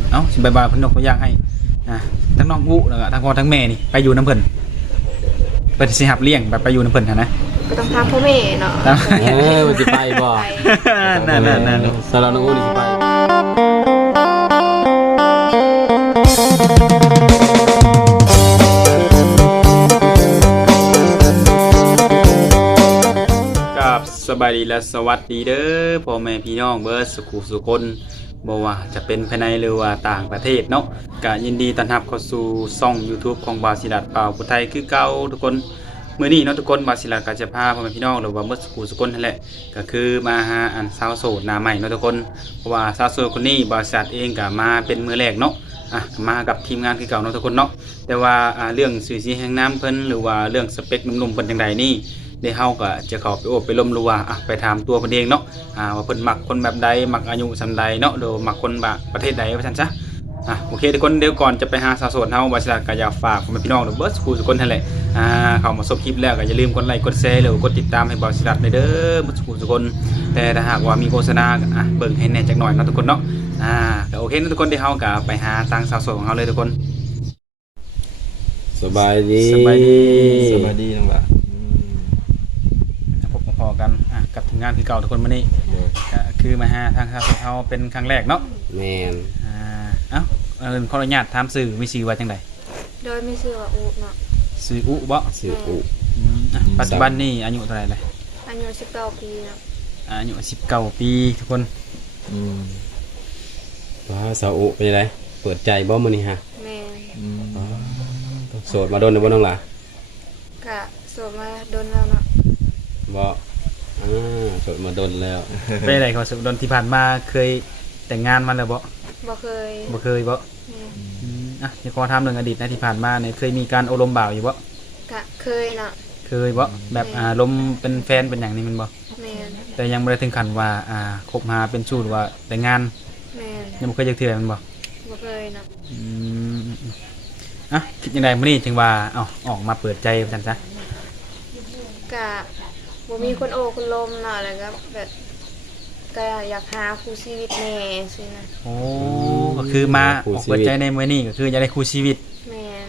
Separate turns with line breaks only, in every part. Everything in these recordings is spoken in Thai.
เอ้าสิบายๆเพิ่นยกตัวอย่างให้ทั้งน้องอุแล้วก็ทั้งพ่อทั้งแม่นี่ไปอยู่น้ำเพิ่นเพิ่นสิรับเลี้ยงแบบไปอยู่น้ำเพิ่นหั่นนะ
ก็ต้องถามพ่อแม่เนาะ
มันสิไปบ่
นั่น
สำหรับน้องอูนี่สิไป
สบายดีและสวัสดีเด้อพ่อแม่พี่น้องเบิร์ดสุขุสุคนบ่ว่าจะเป็นภายในหรือว่าต่างประเทศเนาะก็ยินดีต้อนรับเข้าสู่ช่อง YouTube ของบาสิลัดเป่าผู้ไทยคือเก่าทุกคนมื้อนี้เนาะทุกคนบาสิลัดก็จะพาพ่อแม่พี่น้องหรือว่าเบิร์ดสุขุสุคนนั่นแหละก็คือมาหาอันสาวโสดหน้าใหม่เนาะทุกคนเพราะว่าสาวโสดคนนี้บาสิลัดเองก็มาเป็นมื้อแรกเนาะมากับทีมงานคือเก่าเนาะทุกคนเนาะแต่ว่าเรื่องสื่อสีแห่งน้ำเพิ่นหรือว่าเรื่องสเปคหนุ่มๆเพิ่นจังใดนี่ได้เฮาก็จะเข้าไปโอบไปล้มรัวไปถามตัวเพิ่นเองเนาะว่าเพิ่นมักคนแบบใดมักอายุส่ำใดเนาะหรือมักคนแบบประเทศใดว่าซั่นซะโอเคทุกคนเดี๋ยวก่อนจะไปหาสาวโสดเฮาบ่สิลัดก็อยากฝากพี่น้องเบิดทุกคนนั่นแหละเข้ามาชมคลิปแล้วก็อย่าลืมกดไลค์กดแชร์หรือกดติดตามให้บ่สิลัดเด้อเบิดทุกคนแต่ถ้าหากว่ามีโฆษณาก็เบิ่งให้แน่จักหน่อยเนาะทุกคนเนาะก็โอเคนะทุกคนเดี๋ยวเฮาก็ไปหาทางสาวโสดของเฮาเลยทุกคน
สบายดีน้องล่ะ
พบพอกันกับทีมงานคือเก่าทุกคนมื้อนี้ก็คือมาหาทางสาวโสดเฮาเป็นครั้งแรกเนาะ
แม่น
ขออนุญาตถามชื่อมีชื่อว่าจังได๋
โดยมีชื่อว่าอุเนาะ
ชื่ออุบ่
ชื่ออุ
ปัจจุบันนี้อายุเท่าไหร่เลย
อายุ19ปีเนาะ
อายุ19ปีทุกคน
ว่าสาวอุเป็นไงเปิดใจบ่มื้อนี้ฮะ
แม่
โสดมาโดนได้บ่น้องล่ะ
ก็โสดมาโดนแล้วเนาะ
บ่โสดมาโดนแล้ว
เป็นไดเขาโสดโดนที่ผ่านมาเคยแต่งงานมาแล้วบ่
เคย
บ่จะขอถามเรื่องอดีตนะที่ผ่านมาเนี่ยเคยมีการอบรมบ่าวอยู่บ่
ก็เคยเนาะ
เคยบ่แบบลมเป็นแฟนเป็นหยังนี่มันบ่
แม่น
แต่ยังบ่ได้ถึงขั้นว่าคบหาเป็นชู้หรือว่าแต่งงาน
แม่น
ยังบ่เคยจักเทื่อมันบ่
เคยเนา
ะคิดยังไงมื้อนี้จึงว่าออกมาเปิดใจซั่นซะ
ก็บ่มีคนโอ้คนลมเนาะแล้วก็แบบก็อยากหาคู่ชีวิตแน่สินะ
โอ้ก็คือมาออกเปิดใจในมื้อนี้ก็คืออยากได้คู่ชีวิต
แม่น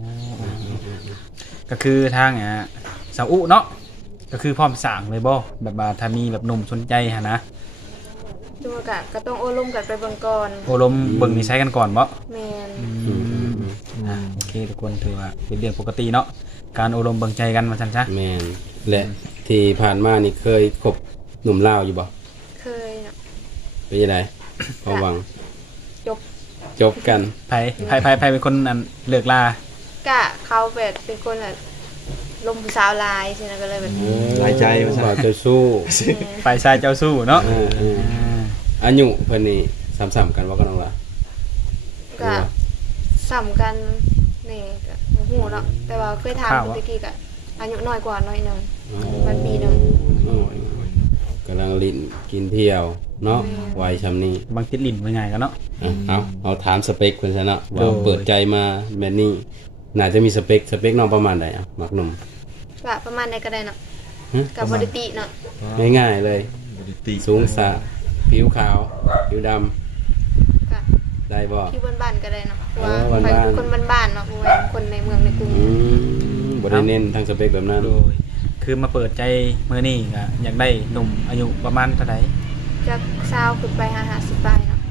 ก็คือทางสาวอุเนาะก็คือพร้อมสร้างเลยบ่แบบว่าถ้ามีแบบหนุ่มสนใจหั่นนะ
ดูก็ต้องโอ้ลมกันไปเบิ่งก่อน
โอ้ลมเบิ่งนิสัยกันก่อนบ่
แม่น
โอเคทุกคนถือว่าเป็นเรื่องปกติเนาะการโอ้ลมเบิ่งใจกันว่าซั่นซะ
แม่นและที่ผ่านมานี่เคยคบหนุ่มลาวอยู่บ่
เคยเนาะ
เป็นยังไงพอหวังจบกัน
ไผเป็นคนเลิกลา
ก็เขาแบบเป็นคนแบบลมผู้สาวลายสินะก็เลยแบบ
หลายใจว่าเจ้าสู้
ฝ่ายชายเจ้าสู้เนาะ
อายุเพิ่นนี่ซ้ำๆกันว่ากันน้องล่ะ
ก็ซ้ำกันนี่ก็ฮู้เนาะแต่ว่าเคยถามเมื่อกี้ก็อายุน้อยกว่าน้อยนึงมันปีนึง
กำลังลิ้นกินเที่ยวเนาะวัยชำนี้
บางติดลิ้นเป็นไงกันเนาะ
เอาถามสเปคเพิ่นซะเนาะว่าเปิดใจมาแบบนี้น่าจะมีสเปคน้องประมาณใดมักหนุ่ม
ก็ประมาณใดก็ได้เนาะกับบอดี้ติเนาะ
ง่ายๆเลยสูงสะผิวขาวผิวดำได้บ่
ผิวบ้านๆก็ได้เนาะว่าไปคนบ้านๆเนาะว่าคนในเมืองในกรุง
บ่ได้เน้นทางสเปคแบบนั้น
คือมาเปิดใจมื้อนี้ก็อยากได้หนุ่มอายุประมาณเท่าใด
จาก20ขึ้นไป50ปลายเนาะ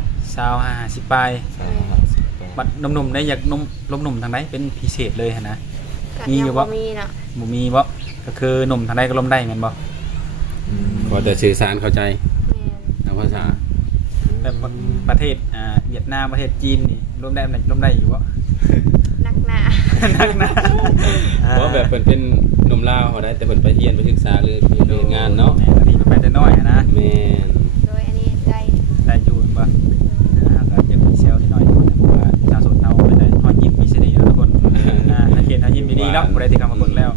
20 50ปลายบัดหนุ่มๆได้อยากหนุ่มทางไหนเป็นพิเศษเลยหั่นนะ
มีอยู่บ่มีเนาะ
บ่มีบ่ก็คือหนุ่มทางใดก็ล้มได้แม่นบ่
พอจะสื่อสารเข้าใจทางภาษา
แบบประเทศเวียดนามประเทศจีนนี่ล้มได้อยู่บ่
นักหนา
เพราะแบบเป็นหนุ่มลาวเขาได้แต่เพิ่นไปเรียนไปศึกษาหรือไปเรียนงานเนาะ
อันนี้ไปแต่น้อยนะ
แม่น
โดยอันนี้
ได้อยู่บ่ก็จะมีเซลล์นิดหน่อยเพราะว่าชาวสวนเฮาไปได้ฮอดยิ้มมีเสน่ห์ทุกคนถ้าเขียนถ้ายิ้มดีๆแล้วบ่ได้ที่เข้ามาเบิ่งแล้ว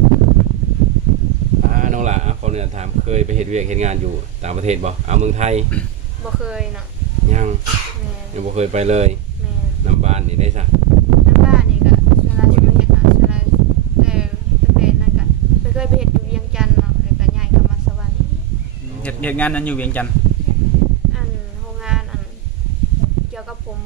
น้องหล่ะขออนุญาตถามเคยไปเฮ็ดเวียกเฮ็ดงานอยู่ต่างประเทศบ่เมืองไทย
บ่เคยเนาะ
ยังบ่เคยไปเลยน้ำบ้านนี่ได้ซะ
น้ำบ้านนี่ก็เวลาสิไปเฮ็ดงานเวลาแต่นั่นก็เคยไปเฮ็ดอยู่เวียงจันทน์เนาะแล้วก็ย้ายกลับมาสวรรค์
เฮ็ดงานนั้นอยู่เวียงจันทน์
โรงงานเกี่ยวกับผมวิ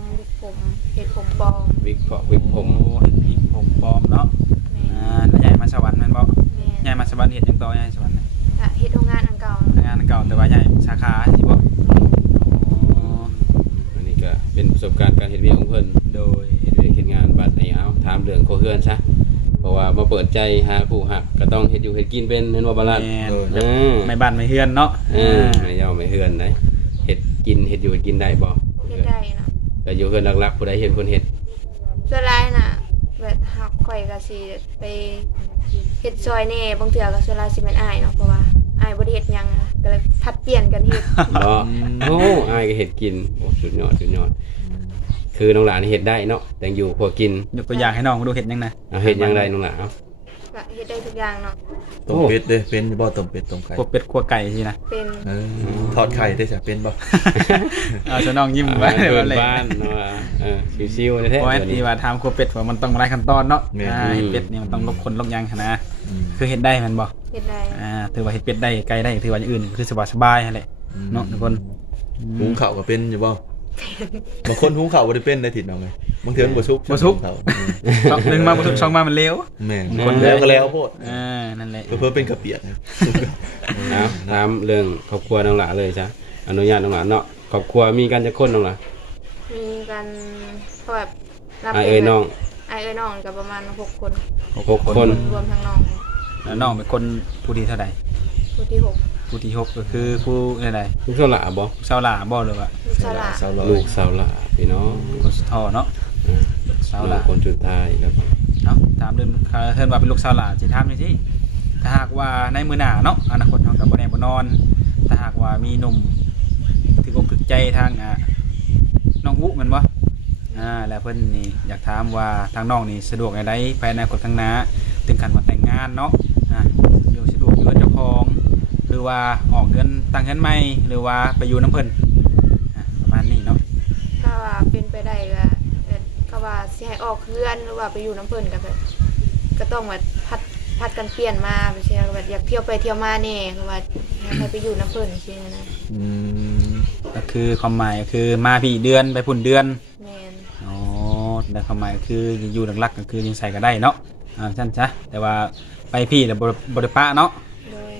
ผมเฮ็ดผมปลอม
วิกเพาะวิกผม
โอ้เฮ็ดอีกผมปลอมเนาะ
แม่น
แล้วใหญ่มาสวรรค์แม่นบ่
แม่น
ใหญ่มาสวรรค์เฮ็ดหยังต่อใหญ่สวรรค์น่ะ
ก็เฮ็ดโรงงานอันเก่า
ทำงานเก่าแต่ว่าใหญ่สาขาสิบ่อ๋อ
อันนี้ก็เป็นประสบการณ์การเฮ็ดเวียกของเพิ่น
โดย
เฮ็ดเวียกเฮ็ดงานบัดนี้เอาถามเรื่องครัวเรือนซะเพราะว่ามาเปิดใจหาผู้ฮักก็ต้องเฮ็ดอยู่เฮ็ดกินเป็นเห็นบ่บาลัด
แม่น
เออ
ไม่บ้านไม่เฮือนเนาะ
ไม่ยอมไม่เฮือนได้เฮ็ดกินเฮ็ดอยู่เฮ็ดกินได้บ่
เฮ็ดได้เนาะ
แต่อยู่เฮือนหลักๆผู้ใดเห็นคนเฮ็ด
ส่วนหลายน่ะแบบหักข่อยก็สิไปเฮ็ดซอยแหน่บางเทื่อก็ส่วนหลายสิแม่นอ้ายเนาะเพราะว่าอ้ายบ่ได้เฮ็ดหยังอะก็เลยผลัดเปลี่ยนกันเฮ็ด
บ่โอ้อายก็เฮ็ดกินโอ้สุดยอดสุดยอดคือน้องหลานเฮ็ดได้เนาะแต่งอยู่พอกิน
ยกตัวอย่างให้น้องดูเฮ็ดหยังนะ
เอาเฮ็ดหยังได้น้องหลานเอา
ก็เฮ็ดได้ทุกอย่างเนาะ
ต้มเป็ดเด้เป็นบ่ต้มเป็ดต้มไข่
พวกเป็ดคั่วไก่สินะ
เป็น
ทอดไข่ได้จ้ะเป็นบ่
เอาซะน้องยิ้มไว้
เปิ
ว่า
ด
เลย
บ้านเนาะชิวๆแท้
เพราะว่า
ๆตัว
ที่
นี้
ว่าทำคั่วเป็ดว่ามันต้องหลายขั้นตอนเนาะ
แม่น
เฮ็ดเป็ดนี่มันต้องลบคนลบหยังหั้นนะ
อืม
คือเฮ็ดได้แม่นบ่
เฮ็ดได้
ถือว่าเฮ็ดเป็ดได้ไก่ได้ถือว่าอย่างอื่นคือสบายๆหั่นแหละเนาะทุกคน
หุงข้าวก็เป็นอยู่บ่บางคนหุงข้าวบ่ได้เป็นได้ทิศน้องเอ้ยบางเทื่อมันบ่สุก
บ่สุก
ข้าว
สองหนึ่งมาบ่ถูกสองมามันเลว
แม่นคนแล้วก็แล้วโพด
นั่นแหละ
เพิ่นเป็นกระเปียกนะ
เอาถามเรื่องครอบครัวน้องหลานเลยจ้ะอนุญาตน้องหลานเนาะครอบครัวมีกันจักคนน้องหลาน
มีกันก็แบบนับ
อ้ายเอ้ยน้อง
อ้ายเอ้ยน้องก็ประมาณ6คน
6คน
รวมทั้งน้อง
แล้วน้องเป็นคนผู้ที่เท่าใด
ผู้ที่6
ผู้ที่หกก็คือผู้ใด
ลูกสาวหลาบ่
ผู้สาวหลาบ่หรือว่า
ลูกสาวหลาน
สาวร้อย
ลูกสาวหลาพี่น้อง
คนสุดท้อเนาะสาวหลา
คนสุดท้ายครับ
เนาะถามเรื่องเทินว่าเป็นลูกสาวหลาสิถามจังซี่ถ้าหากว่าในมื้อหน้าเนาะอนาคตเฮาก็บ่แน่บ่นอน ถ้าหากว่ามีหนุ่มถึกอกถึกใจทางน้องอุแม่นบ่แล้วเพิ่นนี่อยากถามว่าทางน้องนี่สะดวกจังไดภายในอนาคตข้างหน้าถึงขั้นว่าแต่งงานเนาะอยู่สะดวกอยู่กับเจ้าของหรือว่าออกเงินตั้งเงินใหม่หรือว่าไปอยู่น้ำเพิ่นประมาณนี้เนาะ
ถ้าว่าเป็นไปได้ก็ว่าสิให้ออกเพื่อนหรือว่าไปอยู่น้ำเพิ่นก็แบบก็ต้องแบบพัดกันเปลี่ยนมาไปเช่แบบอยากเที่ยวไปเที่ยวมาแน่ก็ว่าให้ไปอยู่น้ำเพิ่นใช่นะ
อืม
ก็คือความหมายคือมาพี่เดือนไปพุ่นเดือน
แม่น
อ๋อแต่ความหมายคืออยู่หลักๆก็คือยังใส่ก็ได้เนาะชั้นจ้ะแต่ว่าไปพี่แต่บริปะเนาะ
โดย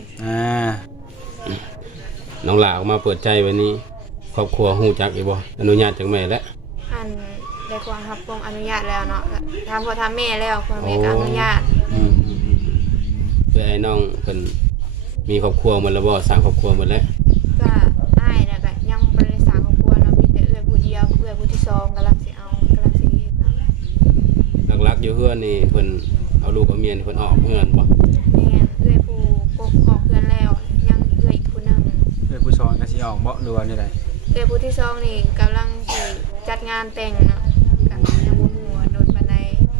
น้องหลาออกมาเปิดใจวันนี้ ครอบครัวฮู้จักอีบ่อนุญาตจากแม่แล้ว
อันได้ความรับความอนุญาตแล้วเนาะทำพ่อทำแม่แล้วพ่อแม่ก็อนุญาต
เพื่อให้น้องเพิ่นมีครอบครัวหมดแล้วบ่สร้างครอบครัวหมดแล้ว
ก็อ้ายน่ะก็ยังบ่ได้สร้างครอบครัวเนาะมีแต่เอื้อยผู้เดียวเอื้อยผู้ที่สองกำลังสิเฮ็ดเนาะ
หลักๆอยู่เฮือนนี่เพิ่นเอาลูกเอาเมียนี่เพิ่นออกเฮือนบ่
แม่นเอื้อยผู้กกออกเพื่อนแล้วยังเอื้อยอีกผู้หนึง
เพื่อผู้ชอนก็สิออกบ่หรือว่าได้
เอื้อยผู้ที่สองนี่กำลังสิจัดงานแต่งเนาะก็ยังบ่ฮู้ว่าโดนปานใด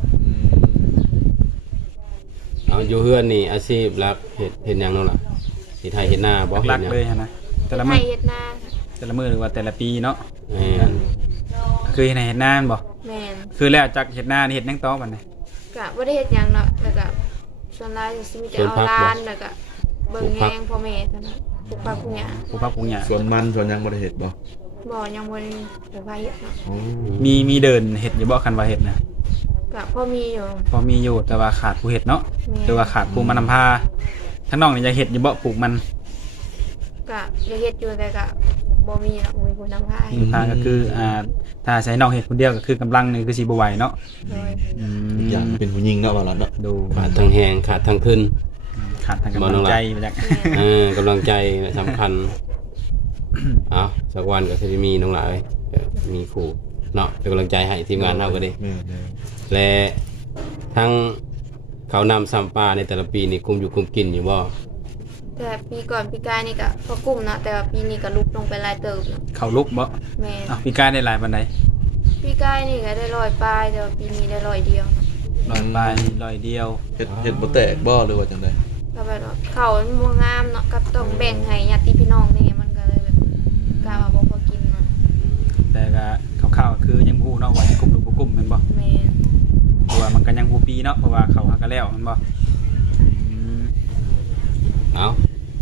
เอาอยู่เฮือนนี่อาชีพหลักเฮ็ดหยังน้องล่ะสิไทยเฮ็ดนาบ่
ห
เฮ็
ลั
ด
ก
หยัง
ๆเลยนะแต่ละ
ให้
มื้อ
เฮ็ดนา
แต่ละมื้อหรือว่าแต่ละปีเนาะ
แม่น
คือเฮ็ดให้เฮ็ดนานบ่
แม่น
คือแล้วจากเฮ็ดนานี่เฮ็ดหยังต่อบัดนี้
ก็บ่ได้เฮ็ดหยังเนาะแล้วก็ส่วนหลายสิมีแต่เอาร้านแล้วก็เบิ่งแยงพ่อแม่เท่านั้นปลูกผักปลูกหญ้า
ผู้พักผู้หญ้า
ส่วนมันส่วนหยังบ่ได้เฮ็ดบ่
บ่ยังบ่ได้ปลูกผักเฮ็ดเนาะ
อ๋อ
มีเดินเฮ็ดอยู่บ่คันว่าเฮ็ดนะ
ก็พอมีอยู่
พอมีอยู่แต่ว่าขาดผู้เฮ็ดเนาะ
แม่
หรือว่าขาดผู้มานำพาทั้งน้องนี่อยากเฮ็ดอยู่บ่ปลูกมัน
ก็อยากเฮ็ดอยู่แต่ก็บ่มีเนาะบ่มีผู้นำพาให้
ทางก็คือถ้าใช้น้องเฮ็ดคนเดียวก็คือกำลังนี่คือสิบ่ไหวเนาะ
โดย
อีกอย่างเป็นผู้หญิงเนาะว่าล่ะเนาะ
ดู
ขาดทั้งแหงขาดทั้งขึ้น
ขาดทางกำลังใจมาจาก
แม่น
กำลังใจสำคัญ เอาสักวันก็จะมีน้องหลายมีครูเนาะเป็นกำลังใจให้ทีมงานเราก็ดี
แม่น
และทั้งเขาวนำซัมปาในแต่ละปีนี่คุมอยู่คุมกินอยู่บ่
แต่ปีก่อนปีกายนี่ก็พอกลุ่มเนาะแต่ว่าปีนี้ก็ลุกลงไปหลายเติบเนาะ
เข้าลุกบ่
แม่น
พี่กายได้หลายปานใด
ปีกายนี่ก็ได้100ปลายแต่ว่าปีนี้ได้100เดียวเนาะ
ร้อยปลายร้อยเดียว
เฮ็ดบ่แตกบ่หรือว่าจังได๋
ก็แบบว่าเขามันบ่งามเนาะก็ต้องแบ่งให้ญาติพี่น้องนี่มันก็เลยแบบกะว่าบ่พอกินเนาะ
แต่ก็คร่าวๆก็คือยังบ่ฮู้เนาะว่าสิกลุ่มหรือบ่กลุ่มแม่นบ่
แม่น
เพราะว่ามันก็ยังบ่ปีเนาะเพราะว่าเขาหากันแล้วแม่นบ่
เอา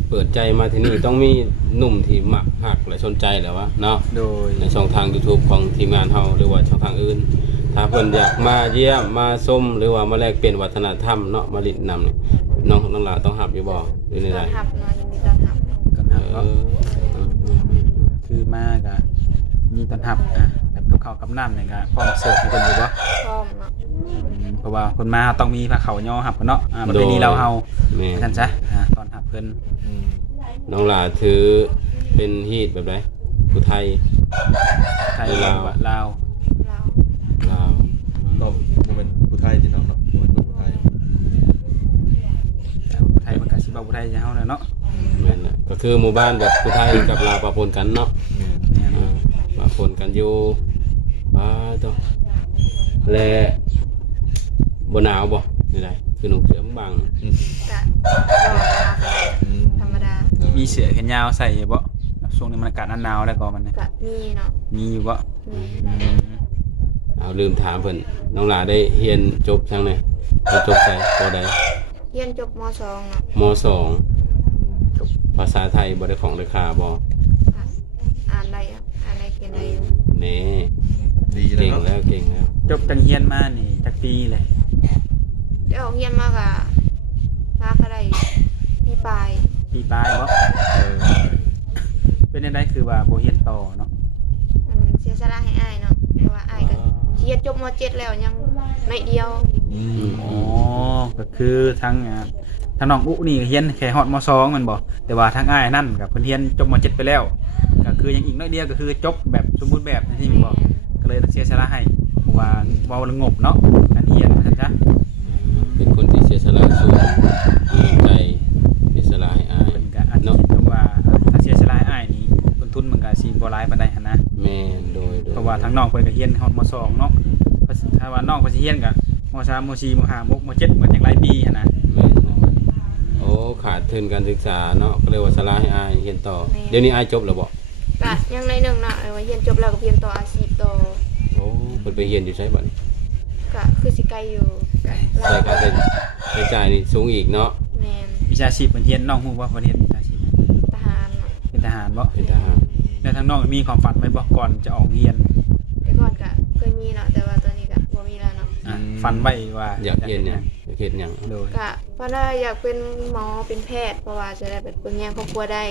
เปิดใจมาที่นี่ต้องมีหนุ่มที่มักฮักและสนใจแหละวะเนาะ
โดย
ในช่องทาง YouTube ของทีมงานเฮาหรือว่าช่องทางอื่นถ้าเพิ่นอยากมาเยี่ยมมาชมหรือว่ามาแลกเปลี่ยนวัฒนธรรมเนาะมาลิ้นนำนี่น้องหลาต้องรับอยู่บ่หรือใน
ต้
ใด
อนรับเนาะยินดีต้อนรับ
ต้อนรับเนาะคือมาก็มีต้อนรับแบบกับข้าวกับน้ำนี่ก็พร้อมเสิร์ฟให้เพิ่นอยู่บ่
พร้อมเนาะ
เพราะว่าเพิ่นมาต้องมีผ้าขาวย่อรับกันเนาะประเพณีเราเฮา
แม่
ท่านซะต้อนรับเพิ่น
อืม
น้องหลาถือเป็นฮีตแบบใดผู้ไทย
ไทย
ลาว
ลาว
เรา
ลาว
ก็บ่เป็นผู้ไทยที่น้องเนาะบ่เป็นผู้ไทย
ไทยมันก็สิเว้าผู้ไทยเฮาเนาะ
แม่นน่ะก็คือหมู่บ้านแบบผู้ไทยกับลาวปะปนกันเนาะ
แม่น
ปะปนกันอยู่ต้องและบ่หนาวบ่นี่ได้คือหนุ่มเสือบัง
อืม
กะบ่หนาวปานใด
อืม
ธรรมดา
มีเสื้อแขนยาวใส่บ่ช่วงนี้มันอากาศหนาวแล้วก็มัน
กะมีเนาะ
มีอยู่บ่
มี
เอาลืมถามเพิ่นน้องหลาได้เรียนจบจังได๋จบใส่ปอใด
เรียนจบม .2 เนาะ
มสองภาษาไทยบ่ได้ของได้ค่าบ่
อ่านได้อะอ่านได้เขียนได้อยู่
แหน่
ดีแล้ว
เก่ง
เนาะ
แล้วเก่งแล้ว
จบจังเฮียนมานี่จักปีเลย
เดี๋ยวเรียนมากะมาก็ได้ปีปลาย
ปีปลายบ่
เออ
เป็นจังได๋คือว่าบ่เฮียนต่อเนาะ
เสียสละให้อ้ายเนาะเพราะว่าอ้ายก็เรียนจบม .7 แล้วยังน้อยเดียว
อืม
อ๋อก็คือทั้งน้องอุนี่เฮียนแค่ฮอดม .2 แม่นบ่แต่ว่าทั้งอ้ายนั่นก็เพิ่นเฮียนจบม .7 ไปแล้วก็คือยังอีกน้อยเดียวก็คือจบแบบสมบูรณ์แบบที่แม่นบ่ก็เลยเสียสละให้เพราะว่าเว้าระงบเนาะการเฮียนว่าซั่นซะ
เป็นคนที่เสียสละสูงมีน้ำใจเสียสละให้อาย
เพิ่นก็อาจจะคิดว่าถ้าเสียสละให้อ้ายนี่ต้นทุนมันก็สิบ่หลายปานใดหั่นนะ
แม่นโดย
เพราะว่าทั้งน้องเพิ่นก็เรียนฮอดม .2 เนาะถ้าว่าน้องเพิ่นสิเรียนก็ม .3 ม .4 ม .5 ม .6 ม .7 มันจังหลายปีหั่นนะ
แม่นโอ้ขาดทุนการศึกษาเนาะก็เลยว่าสละให้อายเรียนต่อเดี๋ยวนี้อายจบแล้วบ่
ก็ยังในหนึ่งเนาะว่าเรียนจบแล้วก็เรียนต่ออาชีพต่อ
โอ้เพิ่นไปเรียนอยู่ไสบัดนี้
ก็คือสิไกลอยู่
ใช้ค่าใช้จ่ายนี่สูงอีกเนาะ
แม่น
วิชาชีพเพิ่นเรียนน้องฮู้ว่าเพิ่นเรียนวิชาชีพ
ทหารเนาะ
เป็นทหารบ่
เป็นทหาร
แล้วทั้งน้องมีความฝันไว้บ่ก่อนจะออกเรียน
แต่ก่อนก็เคยมีเนาะแต่ว่าตอนนี้ก็บ่มีแล้วเนาะ
ฝันไว้ว่า
อยากเรียนเนี่ยอยากเฮ็ดหยัง
โดย
ก็เพราะว่าอยากเป็นหมอเป็นแพทย์เพราะว่าจะได้แบบเบิ่งแยงครอบครัวได้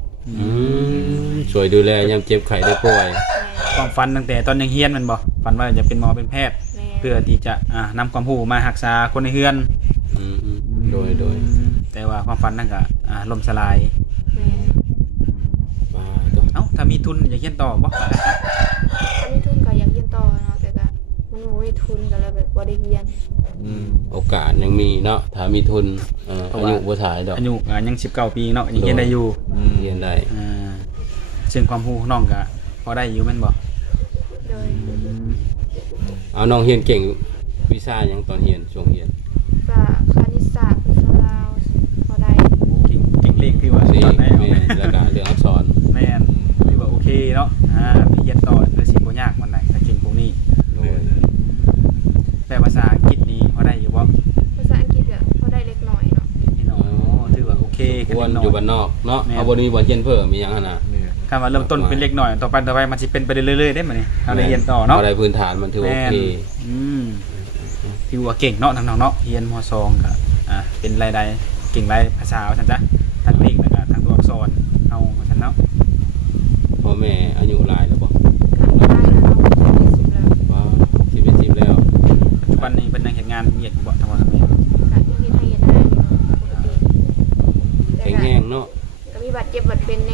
ช่วยดูแลยามเจ็บไข้ได้ป่วย
แม่
ความฝันตั้งแต่ตอนยังเรียนแมันบ่ฝันว่าจะเป็นหมอเป็นแพทย์
แม่
เพื่อที่จะนำความรู้มารักษาคนในเฮือน
โดย
แต่ว่าความฝันนั่นก็ล่มสลาย
แม่
มาต้อง
เอ้าถ้ามีทุนอยากเรียนต่อบ่ได้ครับ
ถ้ามีทุนก็อยากเรียนต่อเนาะแต่ก็มันบ่มีทุนก็เลยแบบบ่ได้เรียน
อืม
โอกาสยังมีเนาะถ้ามีทุนอายุบ่ถ่ายดอก
อายุยัง19ปีเนาะยังเรียนได้อยู่
อืม
เรียนได้
ซึ่งความรู้ของน้องก็พอได้อยู่แม่นบ่
โดย
เอาน้องเรียนเก่งวิชาหยังตอนเรียนช่วงเรียน
ก็คณิตศาสตร์ภาษาลาวพอได้
เก่งเลขคือว่าสุด
นี่
ยอดแล้ว
แม่แล้วก็เรื่องอักษร
แม่นคือว่าโอเคเนาะไปเรียนต่อคือสิบ่ยากมันได้ถ้าเก่งพวกนี้
โดย
แต่ภาษาอังกฤษนี่พอได้อยู่บ่
ภาษาอังกฤษก็พอได้เล็กน้อยเนาะ
นี่เนาะถือว่าโอเค
ควรอยู่บ้านนอกเนาะเอาบ่มีบ่เรียนเพิ่มมีหยังหั่นน่ะ
เนี่ย
ถ้าว่าเริ่มต้นเป็นเล็กน้อยต่อไปมันสิเป็นไปเรื่อยๆได้มื้อนี้เอาได้เรียนต่อเนาะ
บ่ได้พื้นฐานมันถือว่าโอเค
ถือว่าเก่งเนาะน้องๆเนาะเรียนม .2 ก็เป็นรายได้เก่งรายภาษาว่าซั่นจ้ะทั้งเลขแล้วก็ทั้งตัวอักษรเอาว่าซั่นเนาะ
พ่อแม่อายุหลายแล้วบ่
ก็ได้แล้วเนาะ20แล้ว
ว่า10แล้ว
ปัจจุบันนี้เพิ่นยังเฮ็ดงานเวียกอยู่บ่ทั้งว่าทั้งนี้
ก็ยังเฮ็ดให้เฮ็ดได้อยู่ปกติ
แข็งแรงเนาะ
ก็มีบัตรเจ็บบัตรเป็นแน่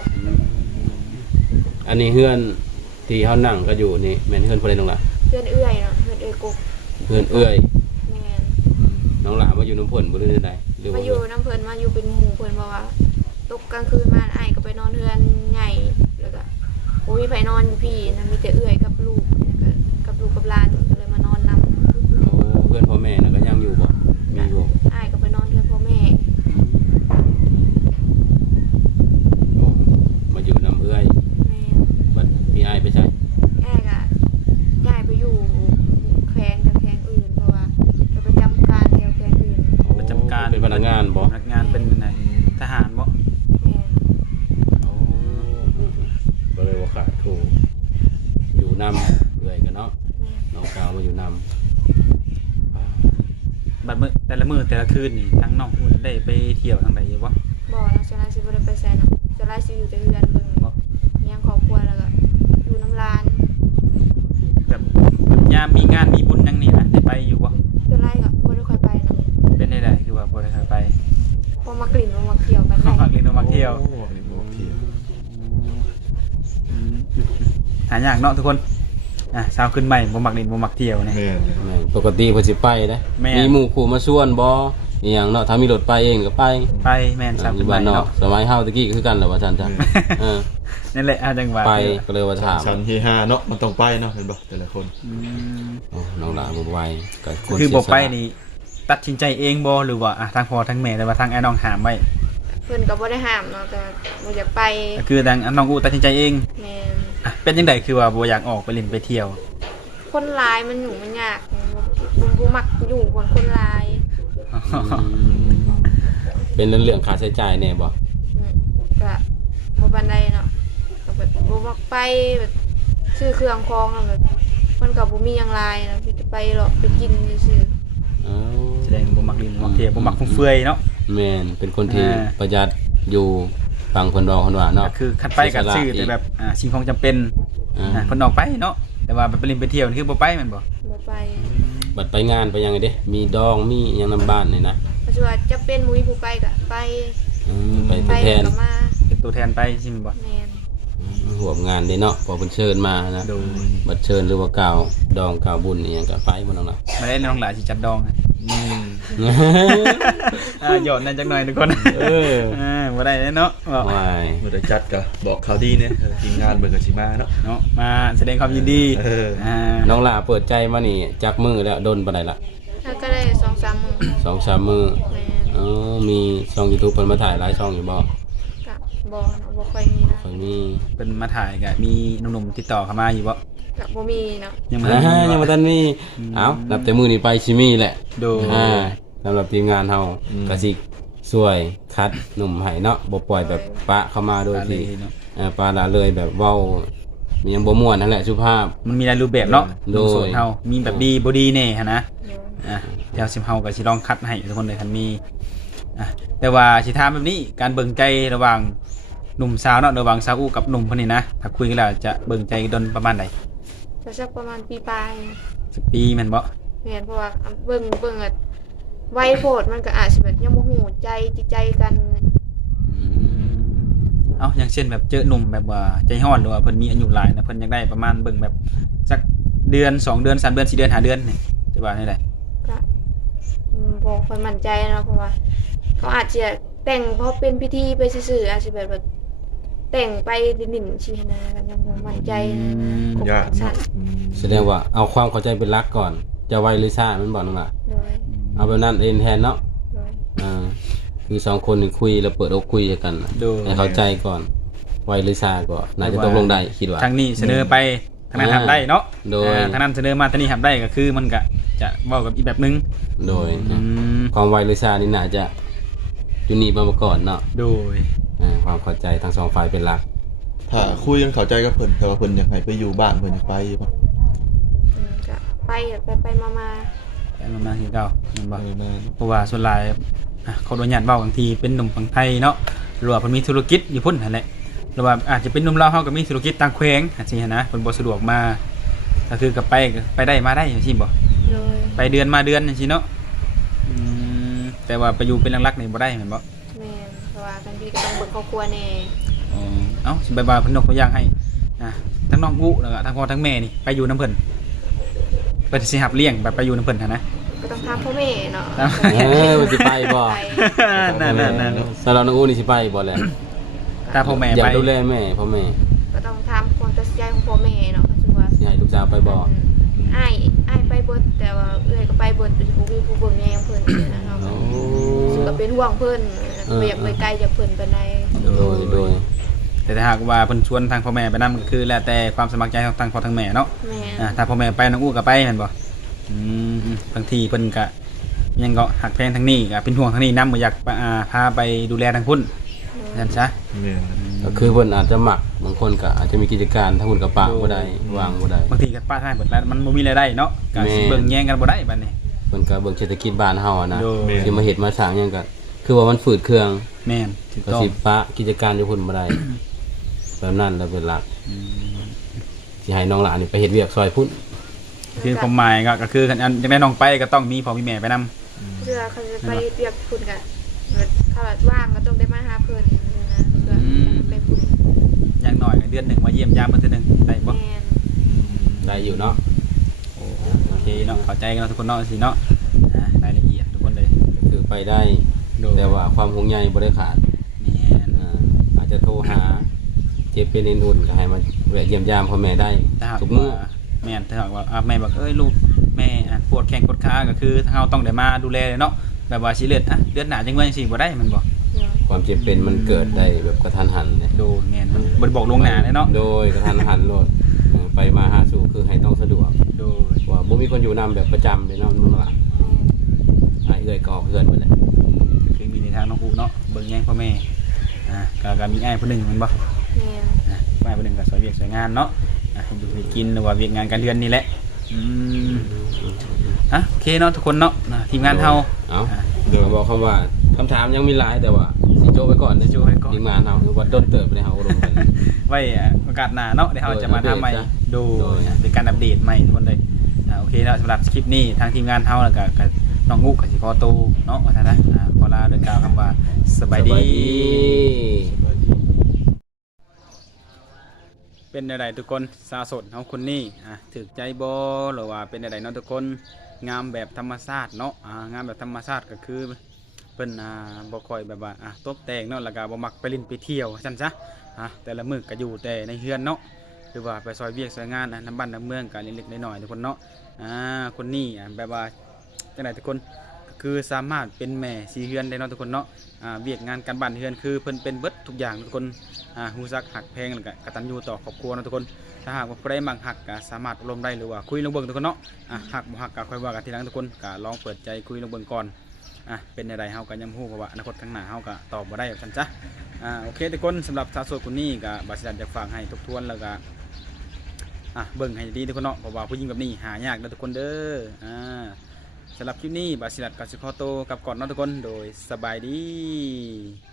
อันนี้เฮือนที่เฮานั่งก็อยู่นี่แม่นเฮือนผู้ใดน้องล่ะ
เพื่อนเอื้อยเนาะเพื่อนเอื้อยกุ๊ก
เฮือนเอื้อย
แม่น
น้องหลามาอยู่น้ำผลบ่ได้ใดหรือ
มา
ว่า
อยู่น้ำเพิ่นมาอยู่เป็นหมู่เพิ่นเพราะว่าตกกลางคืนมาอ้ายก็ไปนอนเฮือนใหญ่แล้วก็บ่มีไผนอนอยู่พี่นะมีแต่เอื้อยกับลูกเนี่ยก็กับลูกกับหลานก็เลยมานอนนำ
โอ้เพื่อนพ่อแม่น่ะก็ยังอยู่บ่มีบ่
อ้ายก็ไปนอนเฮือนพ่อแม่
โอ้มาอยู่น้ำเอื้อย
แม่น
บัดพี่อ้ายไปใช้
อ้ายก็ย้ายไปอยู่แขวงแต่แขวงอื่นเพราะว่าจะไปจำการแถวแขวงอื่น
ประจำการ
เป็นพนักงานบ่
พนักงานเป็นไงทหารบ่
น้องกาวมาอยู่นำ
บัดมื้อแต่ละมื้อแต่ละคืนนี่ทั้งน้องอุ่นได้ไปเที่ยวทางใดอยู่บ่
บ่เนาะส่วนหลายสิบ่ได้ไปไสเนาะส่วนหลายสิอยู่แต่เรือนเบิ่งเลี้ยงครอบครัวแล้วก็อยู่น้ำร้าน
แบบยามมีงานมีบุญจังนี่นะได้ไปอยู่บ่
ส่วนหลายก็บ่ได้ค่อยไปเนาะ
เป็นได้คือว่าบ่ได้เคยไป
บ่มักกลิ่นบ่มักเที่ยวกัน
มั
ได้
กเล่นมักเที่ยว
โอ้นี่บ่เที่ยว
หายากเนาะทุกคนเช้าขึ้นใหม่บ่มักเล่นบ่มักเที่ยวนี่
แม่น
แม่นปกติเพิ่นสิไปเด้
แม่น
มีหมู่คู่มาชวนบ่อีหยังเนาะถ้ามีรถไปเองก็ไป
ไปแม่นเช้า
อ
ขึ้
ยู่
นให
บ้า
ม่
นนอก
เนาะ
สมัยเฮาตะกี้ก็คือกันแหละว่าซั่นจ้ะเออ
นั่นแหละจังหว่า
ไปก็เลยว่าถาม
สันเฮฮาเนาะมันต้องไปเนาะเห็นบ่แต่ละคน
อืม
โอ้น้องหลานบ่ไหวก็คน
คือบ่ไป
เสียสละ
นี่ตัดสินใจเองบ่หรือว่าทางพ่อทางแม่แต่ว่าทางไอ้น้องหามไว้
เพิ่นก็บ่ได้ห้ามเนาะแต่บ่อยากไป
ก็คือทางน้องอู้ตัดสินใจเอง
แม่น
เป็นจังไดคือว่าบ่อยากออกไปเล่นไปเที่ยว
คนหลายมันอยู่มันยากบ่มักอยู่คนหลาย
เป็นเรื่องค่าใช้จ่ายแน่บ่
ก็บ่ปานใดเนาะก็แบบบ่มักไปแบบซื้อเครื่องของแล้วแบบมันก็บ่มีหยังหลายเนาะที่จะไปหรอกไปกินซื่อ
เอ้า
แสดงบ่มักเล่นบ่มักเที่ยวบ่มักฟุ่มเฟือยเนาะ
แม่นเป็นคนที่
อ่า
ประหยัดอยู่ฟังเพิ่นบอกเพิ่นว่าเนาะ
ก็คือคันไปก็ซื้อแต่แบบสิ่งของจำเป็น
อ่า
เพิ่นออกไปเนาะแต่ว่าแบบไปเล่นไปเที่ยวนี่คือบ่ไปแม่นบ่
บ่ไป
บัดไปงานไปยังไงเด้มีดองมีหยังนำบ้านนี่นะ
ปัจจุบันจะเป็นหมุ้ยผู้ไปก็ไป
ไป
ไป
แทน
ก็มา
เป็นตัวแทนไปสิแม่นบ่
แม่น
ร่วมงานเด้เนาะพอเพิ่นเชิญมานะ
โดย
บัดเชิญหรือว่ากล่าวดองกล่าวบุญอีหยังก็ไปบ่น้องล่ะ
มาได้น้องหลานสิจัดดองหยอดนั่นจักหน่อยทุกคน
เออ
บ่ได้เนาะบอก
วาย
เมื่อได้จัดก็บอกข่าวดีเนี่ยทีมงานเบิ่งก็สิมาเนาะ
เนาะมาแสดงความยินดี
น้องล่ะเปิดใจมานี่จักมือแล้วดนปานใดล่ะ
ถ้าก็ได้ 2-3 มื้อ
2-3 มื้อ
แม่น
มีช่อง YouTube เพิ่นมาถ่ายหลายช่องอยู่บ่
ก็บ่เนาะบ่ค่อยมีนะ
ค่อยมี
เป็นมาถ่ายกับมีหนุ่มๆติดต่อเข้ามาอยู่บ่
ก็บ่มีเนาะ
ยังบ่ได้มี
ยังบ่ทันมีเอ้านับแต่มื้อนี้ไปสิมีแหละ
โดย
สำหรับทีมงานเฮาก็สิช่วยคัดหนุ่มให้เนาะบ่ปล่อยแบบปะเข้ามาโดยที่
เนาะ
ปลาละเลยแบบเว้ามีหยังบ่ม่วนนั่นแหละสุภาพ
มันมีหลายรูปแบบเนาะ
โดย
โสดเฮามีแบบดีบ่ดีแน่หั่นนะ
เนาะ
เดี๋ยวสิเฮาก็สิลองคัดให้ทุกคนเลยคันมีแต่ว่าสิถามแบบนี้การเบิ่งใจระหว่างหนุ่มสาวเนาะระหว่างสาวอู้กับหนุ่มคนนี้นะถ้าคุยกันแล้วจะเบิ่งใจดนประมาณใด
ก็สักประมาณปีปลาย
สักปีแม่นบ่
แม่นเพราะว่าเบิ่งอะไวโพดมันก็อาจสิแบบยังบ่ฮู้ใจจิตใจกัน
เอ้าอย่างเช่นแบบเจอหนุ่มแบบว่าใจฮ้อนหรือว่าเพิ่นมีอายุหลายนะเพิ่นอยากได้ประมาณเบิ่งแบบสักเดือน2เดือน3เดือน4เดือน5เดือนนี่จะว่าได้ได
ก็บ่ค่อยมั่นใจเนาะเพราะว่าเขาอาจจะแต่งเพราะเป็นพิธีไปซื่อๆอาจสิแบบแต่งไปดิ่นๆสินะกันยังบ่มั่นใจนะคบ
ยาก
กันสั้
เนาะ
น
แสดงว่าเอาความเข้าใจเป็นหลักก่อน จะไวหรือซ่าแม่นบ่น้องล่ะ
โดย
เอาแบบนั้นเองแทนเนาะ
โดย
คือ2คนนี่คุยแล้วเปิดอกคุยกันน่ะ
โดย
ให้เข้าใจก่อนไวหรือซ่าก็น่าจะตกลงได้คิดว่า
ทางนี้เสนอไปทางนั้นทำได้เนาะ
โดย
ทางนั้นเสนอมาทางนี้ทำได้ก็คือมันก็จะเว้ากับอีกแบบนึง
โดยความไวหรือซ่านี่น่าจะอยู่นี่มาก่อนเนาะ
โดย
ความเข้าใจทั้งสองฝ่ายเป็นหลัก
ถ้าคุยกันเข้าใจกับเพิ่นแต่ว่าเพิ่นอยากให้ไปอยู่บ้านเพิ่นอยากไปบ่
ก็ไปมา
แต่มาคือเก่าแม่นบ่
แม่น
เพราะว่าส่วนหลายเขาโดนญาติเว้าบางทีเป็นหนุ่มฝั่งไทยเนาะหรือว่าเพิ่นมีธุรกิจอยู่พุ่นนั่นแหละหรือว่าอาจจะเป็นหนุ่มลาวเฮาก็มีธุรกิจต่างแขวงจังซี่นะเพิ่นบ่สะดวกมาก็คือก็ไปได้มาได้จังซี่บ่
โดย
ไปเดือนมาเดือนจังซี่เนาะแต่ว่าไปอยู่เป็นหลักๆนี่บ่ได้แม่นบ่
แม่นเพราะว่ากันพี่ก็ต้องเบิ่งครอบครัวแน่
เอ้าสิบายบายเพิ่นนกตัวอย่างให้ทั้งน้องอุแล้วก็ทั้งพ่อทั้งแม่นี่ไปอยู่น้ำเพิ่นเพิ่นสิหับเลี้ยงแบบไปอยู่น้ำเพิ่นหั่นนะ
ก็ต้องถามพ่อแม่เนาะ
มันสิไปบ่
นั่น
สำหรับน้องอูนี่สิไปบ่แหละ
ตาพ่อแม่
อยา
ไป
กดูแลแม่พ่อแม่
ก็ต้องถามความตัดสินใจของพ่อแม่เนาะคือว่า
สิให้ลูกสาวไปบ่
อ้ายไปเบิดแต่ว่าเอื้อยก็ไปเบิดเป็นผู้มีผู้เบิ่งแยงเพิ่นนะเนาะซึ่งก็เป็นห่วงเพิ่นบ่อยากไปไกลจากเพิ่นปานใด
โดย
แต่ถ้าหากว่าเพิ่นชวนทางพ่อแม่ไปนำก็คือแล้วแต่ความสมัครใจของทางพ่อทางแม่เนาะ
แม่
ถ้าพ่อแม่ไปน้องอุก็ไปแม่นบ่บางทีเพิ่นก็ยังก็หักแพงทางนี้ก็เป็นห่วงทางนี้นำบ่อยากพาไปดูแลทางพุ่นนั่นซะ
แม่น
ก็คือเพิ่นอาจจะหมักบางคนก็อาจจะมีกิจการถ้าคุณกับปากบ่ได้วางบ่ได้
บางทีก็ป้าท้ายเบิดแล้วมันบ่มีรายได้เนาะก็สิเบิ่งแย่งกันบ่ได้บัดนี้
เพิ่นก็เบิ่งเศรษฐกิจบ้านเฮาอะนะ
โดย
สิมาเฮ็ดมาสร้างหยังก็คือว่ามันฝืดเครื่อง
แม่นถูก
ก็
ต้อง
สิปะกิจการอยู่พุ่นบ่ได้แบบนั้นแล้วเป็นหลักสิให้น้องหลานนี่ไปเฮ็ดเวียกซอยพุ่น
คือความหมายก็คือคันอันจังได้น้องไปก็ต้องมีพ่อมีแม่ไปนำ
เพื่อเขาจะไปเรียกคุณกันเขาว่างก็ต้องได้มาหาเพิ่นนะเพื่อไปพูด
อย่างน้อยก็เดือนหนึงมาเยี่ยมยามเพิ่นเทื่อหนึงได้บ่
แม่น
ได้อยู่เนาะ
โอเคเนาะเข้าใจกันเนาะทุกคนเนาะสิเนาะรายละเอียดทุกคนเลย
ก็คือไปได้
โดย
แต่ว่าความห่วงใยบ่ได้ขาด
แม่น
อาจจะโทรหาเจ็บเป็นอุ่นๆก็ให้มันแวะเยี่ยมยามพ่อแม่ได้
ถ้าหาก
ทุกมื้อ
ว่าแม่นถ้าหากว่าแม่บอกเอ้ยลูกแม่ปวดแข้งปวดขาก็คือเฮาต้องได้มาดูแลเนาะแบบว่าสิเลือดเดือนหน้าจังว่าจังซี่บ่ได้มันบ่
ความเจ็บเป็นมันเกิดได้แบบกระทันหันเนี่ย
โดนแม่นมันบ่ได้บอกล่วงหน้าเลยเนาะ
โดยกระทันหันโลดไปมาหาสู่คือให้ต้องสะดวก
โดย
ว่าบ่มีคนอยู่นำแบบประจำเลยเนาะมันว่าหายเอื้อยก็ออกเพื่อนหมดแหละ
คือมีในทางน้องอูเนาะเบิ่งแย่งพ่อแม่ก็มีอ้ายผู้หนึงแม่นบ่
แม่น
อ้ายผู้หนึงก็สวยเวียกสวยงานเนาะอยู่ให้กินหรือว่าเวียกงานการเรือนนี่แหละโอเคเนาะทุกคนเนาะทีมงานเฮา
เอาเดี๋ยวบอกคำว่าคำถามยังมีหลายแต่ว่าสิโจ้ไว้ก่อน
สิโจ้ไว้ก่อน
ทีมงานเฮาคือว่าต้นเติบเลยเฮาอุดมกัน
ไว้โอกาสหน้าเนาะเดี๋ยวเราจะมาทำใหม่
โดย
ดูเป็นการอัปเดตใหม่ทุกคนเลยโอเคแล้วสำหรับคลิปนี้ทางทีมงานเฮาแล้วก็น้องมุกกับสิขอโตวเนาะว่าซั่นนะขอลาด้วยกล่าวคำว่าสบายดี เป็นอะไรทุกคนสาวโสดเฮาคนนี้ถึกใจบ่หรือว่าเป็นอะไรเนาะทุกคนงามแบบธรรมชาติเนาะงามแบบธรรมชาติก็คือเพิ่นบ่ค่อยแบบว่าตบแต่งเนาะแล้วก็บ่มักไปเล่นไปเที่ยวซั่นซะแต่ละมื้อก็อยู่แต่ในเฮือนเนาะหรือว่าไปซอยเวียกซอยงานนำบ้านนำเมืองก็เล็กๆน้อยๆทุกคนเนาะคนนี้แบบว่าจังได๋ทุกคนก็คือสามารถเป็นแม่สีเฮือนได้เนาะทุกคนเนาะเวียกงานการบ้านเฮือนคือเพิ่นเป็นเบิดทุกอย่างทุกคนฮู้จักหักแพงแล้วก็กตัญญูต่อครอบครัวเนาะทุกคนถ้าหากว่าผู้ใดมักหักก็สามารถอบรมได้หรือว่าคุยลงเบิ่งทุกคนเนาะหักบ่หักก็ค่อยว่ากันทีหลังทุกคนก็ลองเปิดใจคุยลงเบิ่งก่อนเป็นอะไรเฮาก็ยังบ่ฮู้เพราะว่าอนาคตข้างหน้าเฮาก็ตอบบ่ได้ว่าซั่นจ้ะโอเคทุกคนสำหรับสาวโสดคนนี้ก็บาสิดันอยากฝากให้ทบทวนแล้วก็เบิ่งให้ดีทุกคนเนาะเพราะว่าผู้หญิงแบบนี้หายากนะทุกคนเด้อสำหรับคลิปนี้บาสิดันก็สิขอตัวกลับก่อนเนาะทุกคนโดยสบายดี